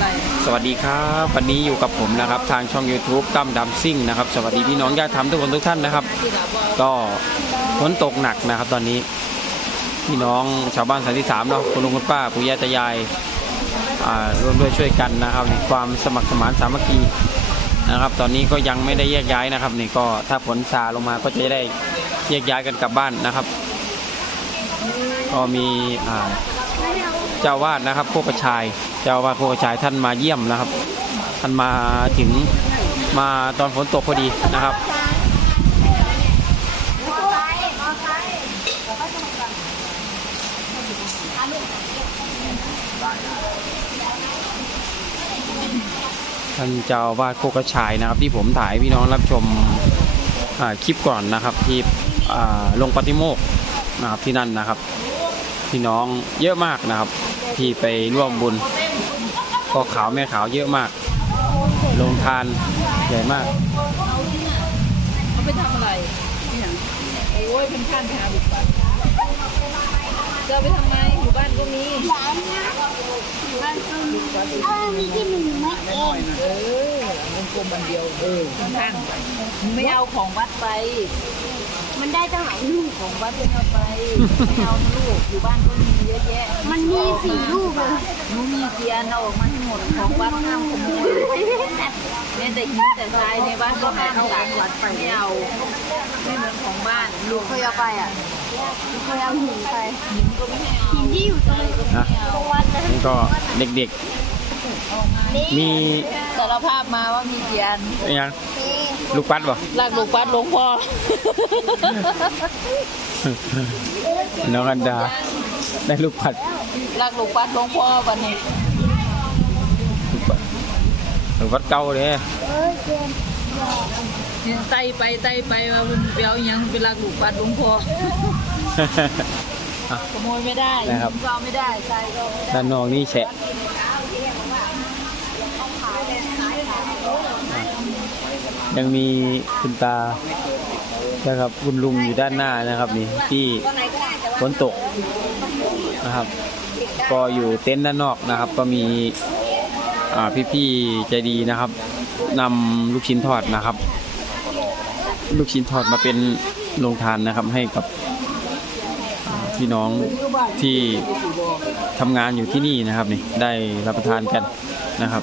อะไร สวัสดีครับ วันนี้อยู่กับผมนะครับ ทางช่อง YouTube ตั้มดำซิ่งนะครับ สวัสดีพี่น้องญาติธรรมทุกคนทุกท่านนะครับ ก็ฝนตกหนักนะครับ ตอนนี้พี่น้องชาวบ้านสันติสามเนาะคุณลุงคุณป้าปู่ย่าตายายอ่าร่วมด้วยช่วยกันนะครับในความสมัครสมานสามัคคีนะครับ ตอนนี้ก็ยังไม่ได้แยกย้ายนะครับนี่ก็ถ้าฝนซาลงมาก็จะได้แยกย้ายกันกลับบ้านนะครับ ก็มีอ่า เจ้าวาดนะครับโคกระชาย เจ้าวาดโคกระชายท่านมาเยี่ยมนะครับ ท่านมาถึงมาตอนฝนตกพอดีนะครับท่านเจ้าวาดโคกระชายนะครับ ที่ผมถ่ายพี่น้องรับชมคลิปก่อนนะครับ ที่ลงปฏิโมกข์นะครับที่นั่นนะครับ พี่น้องเยอะมากนะครับ ที่ไปร่วมบุญพ่อขาวแม่ขาวเยอะมาก ลงทานใหญ่มากเขาไปทำอะไรเนี่ยโอ้ยเป็นข้านไปหาบุกบ้านจะเอาไปทำไมอยู่บ้านก็มีเออมีที่หนึ่งไหมเองเออวงกลมมันเดียวเออข้างๆไปมึงไม่เอาของวัดไป มันได้ตั้งหลายลูกของวัดไม่เอาไปไม่เอานะลูกอยู่บ้านก็มีเยอะแยะ มันมีสี่ลูกเลยหนูมีเทียนเอาออกมาให้หมดของวัดห้ามขโมยเนี่ยแต่หินแต่ทรายในบ้านก็ห้ามหลานวัดไปไม่เอาไม่เหมือนของบ้านลูกเคยเอาไปอะเคยเอาหินไปหินก็ไม่ให้เอาหินที่อยู่ตรงนะตรงวัดนะนี่ก็เด็กๆมีสารภาพมาว่ามีเทียนอะไรยัง ลูกปัดบ่ลากลูกปัดหลวงพ่อ น้องอันดา ได้ลูกปัดลากลูกปัดหลวงพ่อวันนี้ลูกปัดเก่าเลยเอ้ยเจนไต่ไปไต่ไปว่ามันเปียวยังเป็นลากลูกปัดหลวงพ่อขโมยไม่ได้นะครับหิก็เอาไม่ได้ทรายก็เอาไม่ได้ด้านนอกนี่แฉะ ยังมีคุณตานะครับคุณลุงอยู่ด้านหน้านะครับนี่ที่ฝนตกนะครับ ก็อยู่เต็นท์ด้านนอกนะครับ ก็มีอ่าพี่ๆใจดีนะครับนำลูกชิ้นทอดนะครับ ลูกชิ้นทอดมาเป็นโรงทานนะครับให้กับพี่น้องที่ทำงานอยู่ที่นี่นะครับนี่ได้รับประทานกันนะครับ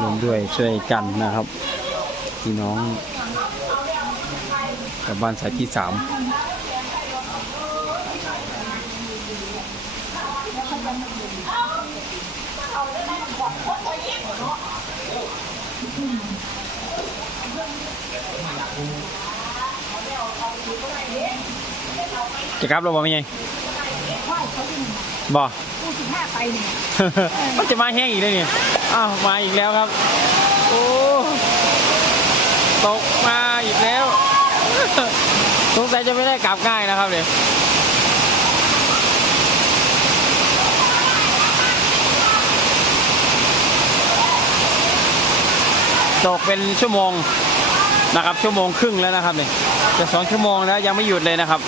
รวมด้วยช่วยกันนะครับพี่น้องชาวบ้านสายที่สามจะกลับเราบ่ไม่ไงบ่กูสิบห้าไปเนี่ยมันจะมาแห้งอีกเลยเนี่ย อ้าวมาอีกแล้วครับ โอ้ตกมาอีกแล้วสงสัยจะไม่ได้กลับง่ายนะครับเนี่ยตกเป็นชั่วโมงนะครับ ชั่วโมงครึ่งแล้วนะครับเนี่ยจะสองชั่วโมงแล้วยังไม่หยุดเลยนะครับ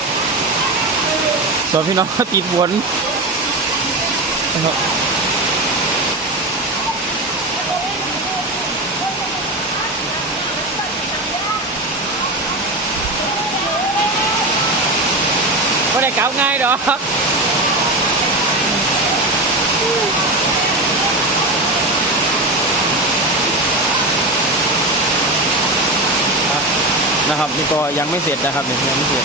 ส่วนพี่น้องก็ติดฝนนะครับ ไม่ได้เก่าง่ายดอกนะครับนี่ก็ยังไม่เสร็จนะครับยังไม่เสร็จ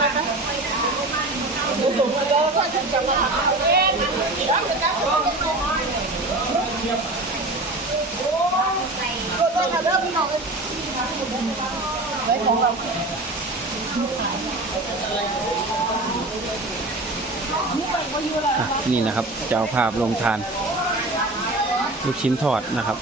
อะ นี่นะครับจะเอาภาพลงทาน ลูกชิ้นทอดนะครับ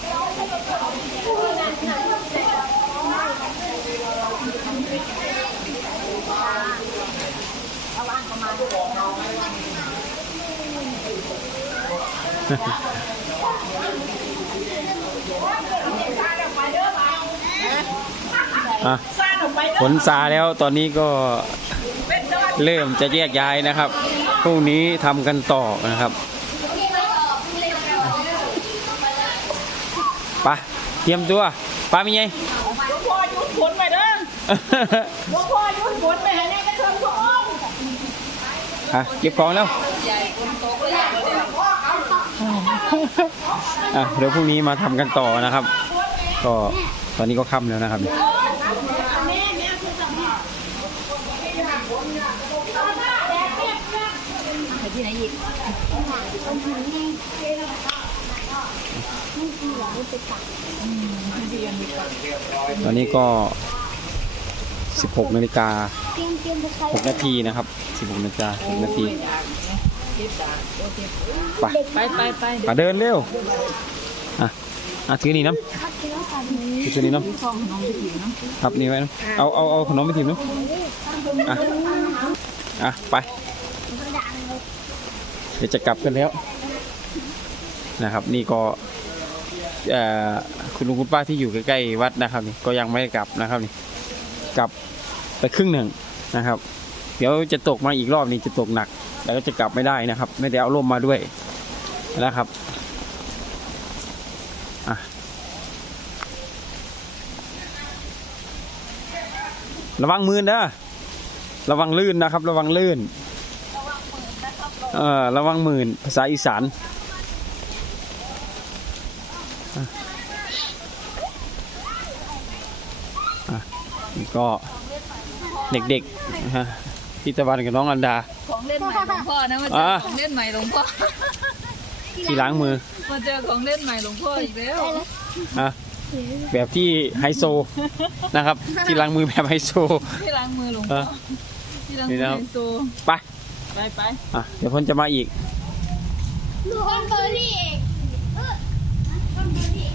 อะผลซาแล้วตอนนี้ก็เริ่มจะแยกย้ายนะครับ พรุ่งนี้ทำกันต่อนะครับไปเตรียมตัวไปมีไงพ่อยุดฝนไปเด้อพ่อยุดฝนไปให้แน่กระเทิงพ่ออ้อมอะเก็บของแล้ว อะเดี๋ยวพรุ่งนี้มาทำกันต่อนะครับ ก็ตอนนี้ก็ค่ำแล้วนะครับที่ไหนอีกตอนนี้ก็ 16นาฬิกา6นาทีนะครับ 16นาฬิกา6นาที ไปไปไปไปมาเดินเร็วอะอะถือนี่น้ำถือนี้น้ำครับนี่ไว้น้ำเอาเอาเอาขนมไปถิ่มน้ำอะอะไปเดี๋ยวจะกลับกันแล้วนะครับ นี่ก็เอ่อคุณลุงคุณป้าที่อยู่ใกล้ๆวัดนะครับนี่ก็ยังไม่ได้กลับนะครับนี่กลับไปครึ่งหนึ่งนะครับ เดี๋ยวจะตกมาอีกรอบนี้จะตกหนัก แล้วก็จะกลับไม่ได้นะครับ ไม่ได้เอาร่มมาด้วยนะครับอะระวังมือนะระวังลื่นนะครับ ระวังลื่นเออระวังหมื่นภาษาอีสานก็เด็กๆนะฮะ พี่ตะวันกับน้องอันดา ของเล่นใหม่หลวงพ่อนะมาเจออ่าของเล่นใหม่หลวงพ่อที่ล้างมือมาเจอของเล่นใหม่หลวงพ่ออีกแล้วอะแบบที่ไฮโซนะครับ ที่ล้างมือแบบไฮโซที่ล้างมือหลวงเอพ่ออที่ล้างนี่มือนะครับไฮโซไปไปไปอะเดี๋ยวพ้นจะมาอีกดูคอนเบอร์รี่เองเออคอนเบอร์รี่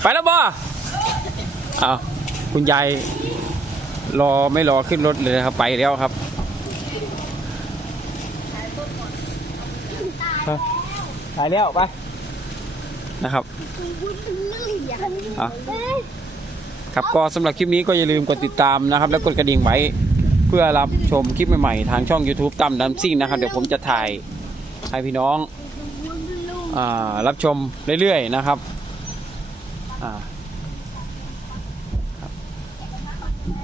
ไปแล้วบ่อ้าว คุณยายรอไม่รอขึ้นรถเลยนะครับไปแล้วครับครับถ่ายแล้วไปนะครับครับก็สำหรับคลิปนี้ก็อย่าลืมกดติดตามนะครับ แล้วกดกระดิ่งไว้ เพื่อรับชมคลิปใหม่ๆ ทางช่อง YouTube ตั้มดัมซิ่งนะครับ เดี๋ยวผมจะถ่ายให้พี่น้องอรับชมเรื่อยๆนะครับอ่าครับส